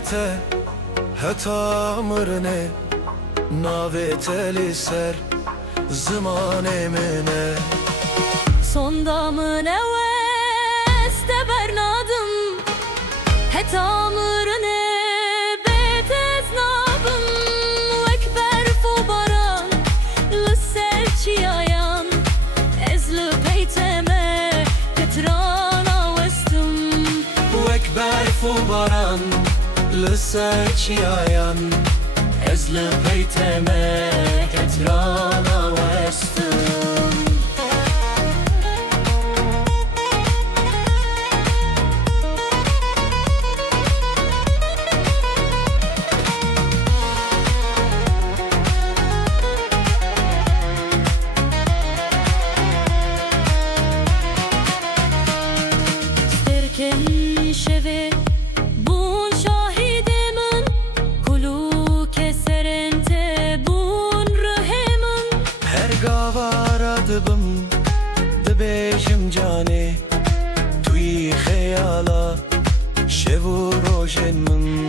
te heta mırne naveteli ser zımane mine Sonda mı ne veste bernadım heta mırne betez nabım ekber fu baran lserçi ayan ezli beyteme ketrana westım ekber fu baran لسرچی آیان از لبیتمه کترانا وستم Sterken şeve دبم دبیشم جانی توی خیالا شب و روشن من